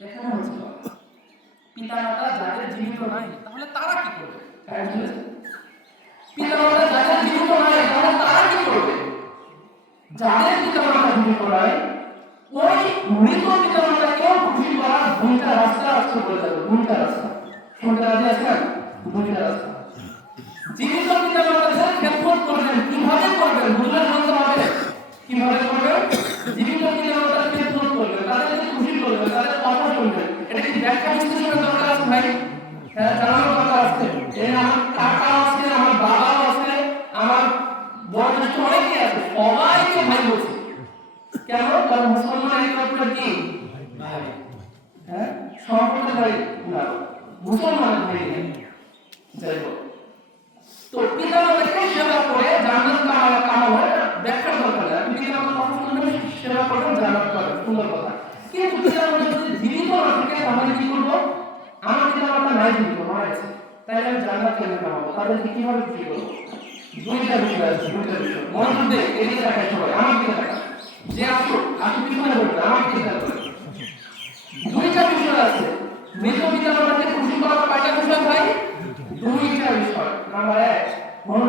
এখানে হচ্ছে কথা। পিতামাতা যাদের জীবিত নাই তাহলে তারা কি করবে? পিতামাতা যাদের জীবিত নাই তাহলে তারা কি করবে যাদের পিতামাতা জীবিত নাই ওই মৃত পিতামাতাকেও খুশি করার দুইটা রাস্তা আছে বলে যাবে দুইটা রাস্তা রাজি আছেন দুইটা রাস্তা জীবিত পিতামাতাদের খেদমত করবেন কীভাবে করবেন বুঝলে বলতে হবে কীভাবে করবেন জীবিত পিতামাতার খেদমত করবেন তাদেরকে খুশি করবেন তাদের কথা শুনবেন এটা কি ব্যাখ্যা বিশ্লেষণের দরকার আছে ভাই হ্যাঁ জানানোর দরকার আছে এই আমার কাকা আছে আমার বাবাও আছে আমার বয়োজ্যেষ্ঠ অনেকেই আছে সবাইকে ভাই বলছে। কেন? কারণ মুসলমান একে অপরের কি? ভাই হ্যাঁ সেবা করে জান্নাত আপনি পিতামাতা কথা কিন্তু পিতামাতা যদি কি করব? আমার পিতামাতা নাই জীবিত, মারা তাই আমি জান্নাত কেমনে কামাবো? কীভাবে খুশি করব? দুইটা আছে যে বিষয় আছে। বিষয় এক আমার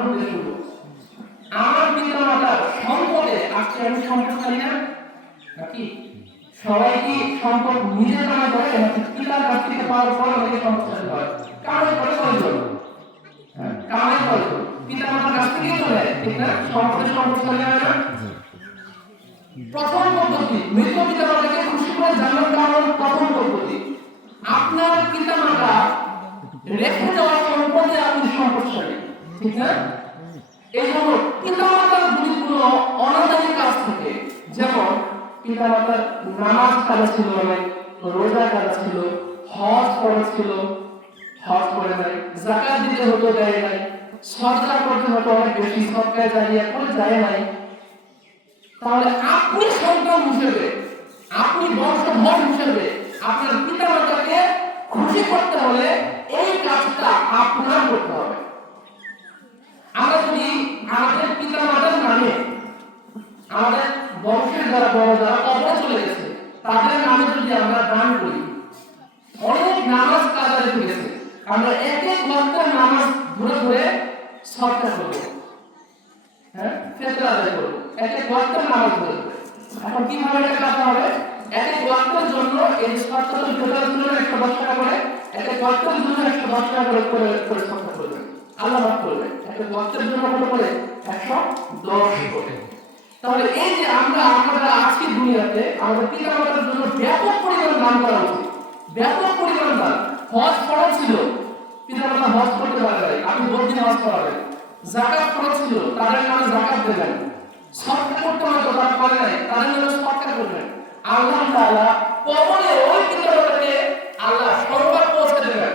সম্পদে আজকে আমি সম্পদশালী না নাকি সবাই কি সম্পদ নিজে কামাই করে পিতার কাছ থেকে পাওয়ার পর অনেকে সম্পদশালী হয় কামাই করে কয়জন হ্যাঁ, কামাই কয়জন পিতামাতার কাছ থেকেই চলে ঠিক না সম্পদের সম্পদশালী হয় না প্রথম পদ্ধতি, মৃত পিতামাতাকে খুশি করে জান্নাত কামানোর প্রথম পদ্ধতি। আপনার পিতামাতা রেখে যাওয়া সম্পদে আপনি সম্পদশালী ঠিক না? এই জন্য অনাদায়ী কাজ থেকে। যেমন, পিতামাতার নামাজ কাজা ছিল অনেক, রোজা কাজা ছিল, হজ করা ছিল, হজ করে নাই, জাকাত দিতে হতো, দেয় নাই। সরকার করতে হতো অনেক বেশি সরকার জারিয়া করে যায় নাই। তাহলে আপনি সন্তান হিসেবে, আপনি বংশধর হিসেবে আপনার পিতামাতাকে খুশি করতে হলে এই কাজটা আপনার করতে হবে। আমরা যদি আমাদের পিতামাতার নামে আমাদের বংশের যারা বড়, যারা কবর চলে গেছে, তাদের নামে যদি আমরা দান করি, অনেক নামাজ কাজা গেছে। আমরা এক এক ওয়াক্তের নামাজ ধরে ধরে করব। হ্যাঁ? ফেতরা আদায় করব। এক ওয়াক্তের নামাজ কাটা হবে? এক এক জন্য এই একশো দশ করে এক এক ওয়াক্তের জন্য একশো দশ টাকা করে করে করে করবে। করবে। করে? একশো দশ করে। তাহলে এই যে আমরা আমরা আজকে দুনিয়াতে আমাদের পিতা জন্য ব্যাপক পরিমাণ দান করা উচিত। ব্যাপক পরিমাণ দান। হজ ফরজ ছিল। পিতা মাতা হজ করতে পারে নাই। আপনি বলছি হজ করাবেন জাকাত ফরজ ছিল তাদের নামে জাকাত দেবেন সৎকার করতে হয়তো পারে নাই, তাদের নামে সৎকার করবেন আল্লাহ তাআলা কবরে ওই পিতা আল্লাহ সর্বাত পৌঁছে দেবেন।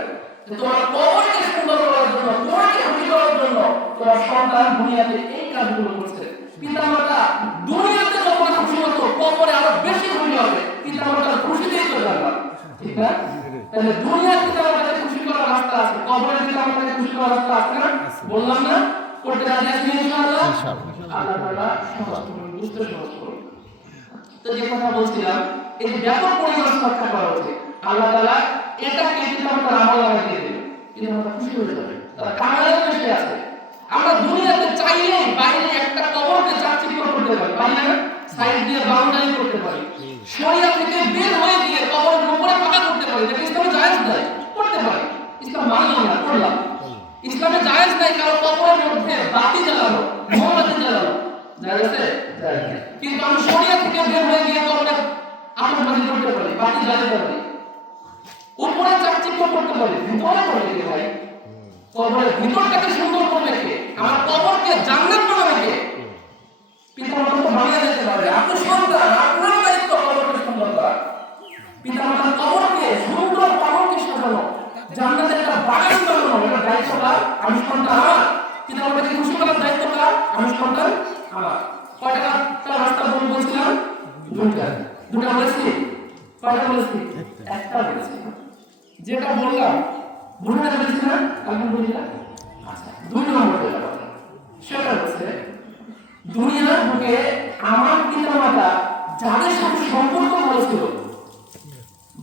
তোমার কবরকে সুন্দর করার জন্য, তোমাকে খুশি করার জন্য তোমার সন্তান দুনিয়াতে এই কাজগুলো করছে। পিতামাতা দুনিয়াতে যখন খুশি হতো, কবরে আরও বেশি খুশি হবে। পিতামাতার খুশিতেই তো জানলাম ঠিক না? তাহলে দুনিয়ার পিতামাতাকে খুশি করার আছে কবরের পিতামাতাকে খুশি করার রাস্তা আছে না বললাম না করতে রাজি আছি ইনশাআল্লাহ। আল্লাহ তাআলা সহজ করুন বুঝতে সহজ করুন। তো যে কথা বলছিলাম এই ব্যাপক পরিমাণ সরকার করা উচিত আল্লাহ তাআলা এটাকে পিতামাতার আমল নামে দিয়ে দেবে খুশি হয়ে যাবে তারা কামালের বেশি আছে। আমরা দুনিয়াতে চাইলে বাইরে একটা কবরকে চাকচিক্য করতে পারি না? সাইড দিয়ে বাউন্ডারি করতে পারি থেকে বের হয়ে গিয়ে কবরের উপরে পাকা করতে পারি এটা ইসলামে জায়েজ নাই করতে পারি ইসলাম মানলাম না করলাম ইসলামে জায়েজ নাই কারও কবরের মধ্যে বাতি জ্বালানো মোমবাতি জ্বালানো জায়েজ আছে কিন্তু আমি শরিয়া থেকে বের হয়ে গিয়ে কবরে আতশবাজি করতে পারি বাতি জ্বালাতে পারি। উপরে চাকচিক্য করতে পারি ভিতরে করে দিতে ভাই। কবরের ভিতরটাকে সুন্দর করবে কে আমার কবরকে জান্নাত বানাবে কে? পিতা মাতা তো বানিয়ে দিতে পারবে আপনি সন্তান আপনার দায়িত্ব কবরকে সুন্দর করা। পিতা মাতার কবরকে সুন্দর কবরকে সাজানো। জান্নাতের একটা বাগান যেটা বললাম আচ্ছা সেটা হচ্ছে, দুনিয়ার বুকে আমার পিতা মাতা যাদের সাথে সম্পর্ক ভালো ছিল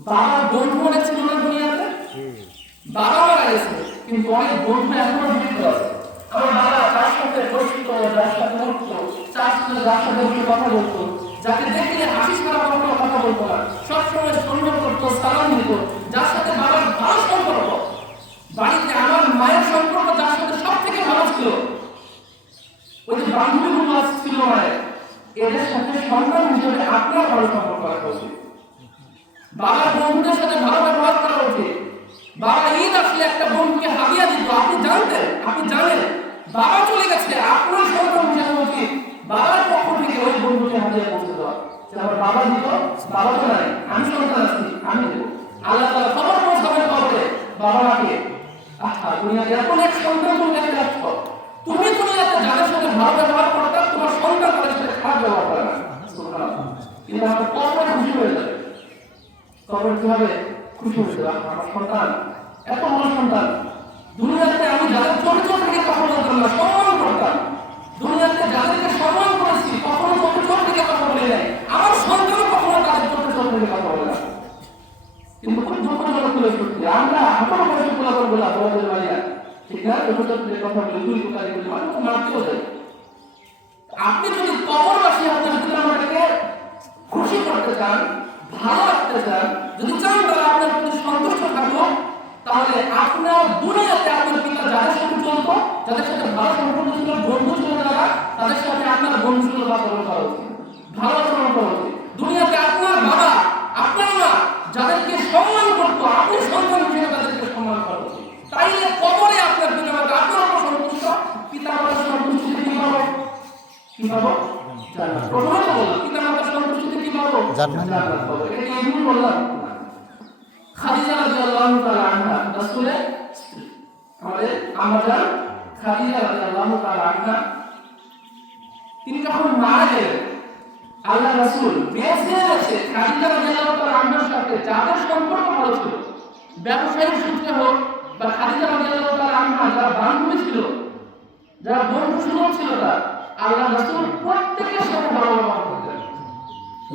বাবার বন্ধু অনেক না দুনিয়াতে? বাবা মারা গেছে কিন্তু অনেক বন্ধু এখনও জীবিত আছে। আমার বাবা তার সাথে বসতো যার সাথে উঠতো তার সাথে যার সাথে উঠে কথা বলতো। যাকে দেখলে হাসি ছাড়া কখনো কথা বলতো না। সবসময় সম্মান করতো, সালাম দিত। যার সাথে বাবার ভালো সম্পর্ক। বাড়িতে আমার মায়ের সম্পর্ক যার সাথে সব থেকে ভালো ছিল। ওই যে বান্ধবীগুলো ছিল মায়ের, এদের সাথে সন্তান হিসেবে আপনার ভালো সম্পর্ক রাখা উচিত বাবার বন্ধুদের সাথে ভালো ব্যবহার করা উচিত বাবা ঈদ আসলে একটা বন্ধুকে হাদিয়া দিত আপনি জানতেন আপনি জানেন, বাবা চলে গেছে, আপনার সন্তান হিসেবে উচিত বাবার পক্ষ থেকে ওই বন্ধুকে হাদিয়া পৌঁছে দেওয়া। আমার বাবা দিত বাবা তো নাই আমি সন্তান আছি, আমি দেবো। আল্লাহ তাআলা খবর পৌঁছাবে কবরে বাবা মাকে এত অনেক সন্তান তুমি দেখতে যাচ্ছ তুমি দুনিয়াতে যাদের সাথে ভালো ব্যবহার করতে তোমার সন্তান তাদের সাথে খারাপ ব্যবহার করে না। কিন্তু আমার খুশি হয়ে যাবে। কবর কীভাবে খুশি হয়েছিল আমার সন্তান, এত বড় সন্তান। দুনিয়াতে আমি যাদের চরিত্র থেকে কথা বলতাম না সম্মান করতাম দুনিয়াতে যাদেরকে সম্মান করেছি, কখনো চরিত্র থেকে কথা বলে নাই আমার সন্তানও কখনো তাদের চরিত্র থেকে কথা বলে না। কিন্তু খুব দুঃখজনক হলে সত্যি, আমরা এখনও বয়সে পোলাপন বলা বড়দের বাড়িয়া ঠিক না? চতুর্থ কথা বলে দুই কোথায় বলে মানুষ মারতেও যায় আপনি যদি কবরবাসী আপনার পিতামাতাকে খুশি করতে চান, ভালো রাখতে চান, যদি চান তারা আপনার প্রতি সন্তুষ্ট থাকব। তাহলে আপনার দুনিয়াতে আপনার পিতা যাদের সাথে চলতো যাদের সাথে ভালো সম্পর্ক ছিল বন্ধু ছিল তারা তাদের সাথে আপনার বন্ধু ছিল আচরণ করা উচিত ভালো আচরণ করা উচিত দুনিয়াতে আপনার বাবা আপনার মা যাদেরকে সম্মান করতো আপনি সন্তান হিসেবে তাদেরকে সম্মান করা উচিত তাইলে কবরে আপনার পিতা মাতা আপনার উপর সন্তুষ্ট? পিতা মাতার সন্তুষ্টিতে কি পাবো? কি পাবো? প্রথমে তো বললাম পিতা মাতার সন্তুষ্টিতে কি পাবো? জান্নাত। বললাম। খাদিজা রাদিয়াল্লাহু তাআলা আনহা রাসূলের স্ত্রী আমাদের আমাদের খাদিজা রাদিয়াল্লাহু তাআলা আনহা, তিনি যখন মারা গেলেন আল্লাহ রাসূল বেঁচে আছে খাদিজা রাদিয়াল্লাহু তাআলা আনহার সাথে, যাদের সম্পর্ক ভালো ছিল ব্যবসায়িক সূত্রে হোক বা খাদিজা রাদিয়াল্লাহু তাআলা আনহা যারা বান্ধবী ছিল, যারা বন্ধু সুলভ ছিল তার আল্লাহ রাসূল প্রত্যেকের সাথে ভালো ব্যবহার করতেন।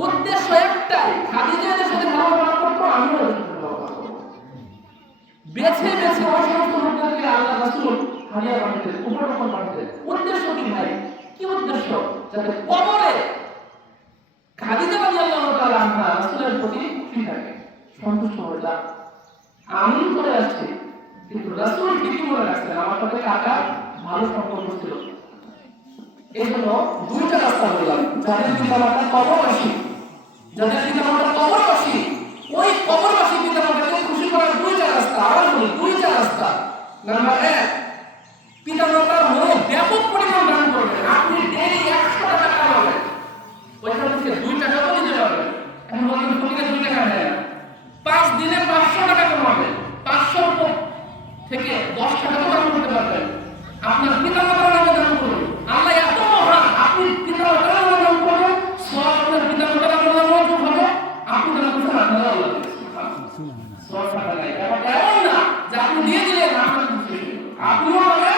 উদ্দেশ্য একটাই খাদিজা এদের সাথে ভালো ব্যবহার করতো আমিও এদের সাথে ভালো ব্যবহার করব বেছে বেছে ওই কি কবরে আমি করে আসছি কিন্তু ঠিকই আমার সাথে কাকা ভালো সম্পর্ক ছিল এই জন্য দুইটা রাস্তা বললাম যাদের পিতা মাতা কবরবাসী যাদের পিতা মাতা কবরবাসী ওই কবরবাসী পিতা মাতাকে খুশি করার দুইটা রাস্তা বলি দুইটা রাস্তা। নাম্বার এক পিতা মাতার মনে ব্যাপক পরিমাণ দান করবেন আপনি ডেলি একশো টাকা কামাবেন ওইখান থেকে দুই টাকা করে দিতে পারবেন এখন বলবেন ফটিকে দুই টাকা দেয় না পাঁচ দিনে পাঁচশো টাকা কমাবেন পাঁচশো থেকে দশ টাকা তো দান করতে পারবেন আপনার পিতা মাতার নামে দান করুন আল্লাহ এত মহান আপনি পিতা মাতার নামে দান করবেন সব আপনার পিতা মাতার নামে দান করতে হবে আপনি দান করছেন আপনারা আল্লাহ দিবেন। সব টাকা নাই ব্যাপারটা এমন না যে আপনি দিয়ে দিলেন আপনার খুশি হয়ে গেল। আপনিও পাবে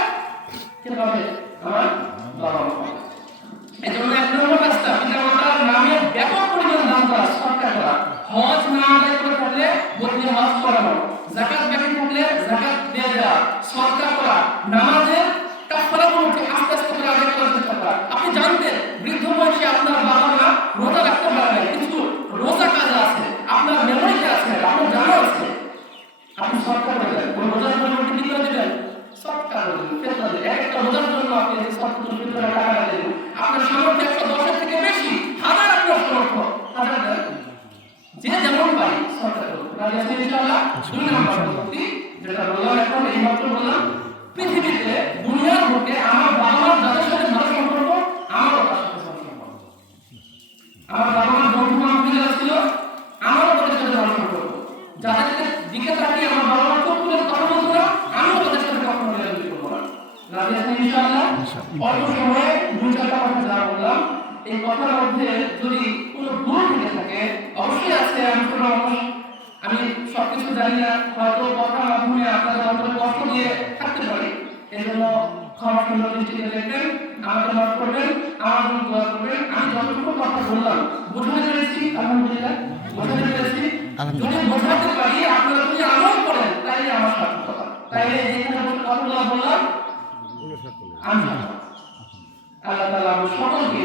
কে পাবে আমার বাবা মা পাবে এই জন্য এক নম্বর রাস্তা পিতা মাতার নামে ব্যাপক পরিমাণ দান করা সরকার করা হজ না আদায় করে থাকলে বদলে জাকাত বাকি থাকলে জাকাত দিয়ে দেওয়া সরকার করা, নামাজের কাফারা গুলোকে আস্তে আস্তে করে আদায় করার চেষ্টা করা আপনি জানতেন, বৃদ্ধ বয়সে আপনার বাবা মা রোজা রাখতে পারে না কিন্তু রোজা কাজ আছে, আপনার মেমোরিতে আছে, আপনার জানা আছে। আপনি সরকার দেবেন কোন রোজার জন্য কি করে দেবেন সরকার দেবেন একটা রোজার জন্য আপনি সরকার ফেতনা টাকা দেবেন আপনার সামর্থ্য একশো দশের থেকে বেশি হাজার আপনার সামর্থ্য হাজার দেন যে যেমন পারি সরকার দেবেন রাজি আছেন ইনশাআল্লাহ দুই যেটা বললাম পৃথিবীতে দুনিয়ার বুকে আমার বাবা মার যাদের সাথে ভালো আমারও আমার বাবা মার বন্ধু বান্ধব আমারও তাদের সাথে ভালো সম্পর্ক যাদের দিকে আমার বাবা মা চোখ তুলে কথা বলতো না আমিও অল্প সময়ে দুই চারটা কথা যা বললাম এই কথার মধ্যে যদি কোনো ভুল থেকে থাকে অবশ্যই আছে আমি কোনো মানুষ আমি সবকিছু জানি না হয়তো কথার মাধ্যমে আপনাদের অন্তরে কষ্ট দিয়ে থাকতে পারি। এই জন্য ক্ষমা সুন্দর দৃষ্টিতে দেখবেন আমাকে মাফ করবেন আমার জন্য দোয়া করবেন। আমি যতটুকু কথা বললাম বুঝতে পেরেছি আলহামদুলিল্লাহ বুঝতে পেরেছি। যদি বোঝাতে পারি আপনারা যদি আমল করেন তাইলে আমার সার্থকতা তাইলে যেখানে কথাগুলো বললাম? আমি আল্লাহ তাআলা আমাদের সকলকে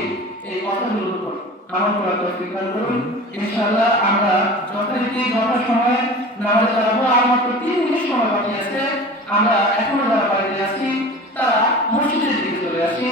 এই কথাগুলোর উপর আমল করার তৌফিক করুন। ইনশাআল্লাহ আমরা যথারীতি যথা সময়ে না হলে জানাব আর মাত্র তিন মিনিট সময় বাকি আছে। আমরা এখনও যারা বাড়িতে আছি, তারা মসজিদের দিকে চলে আসি।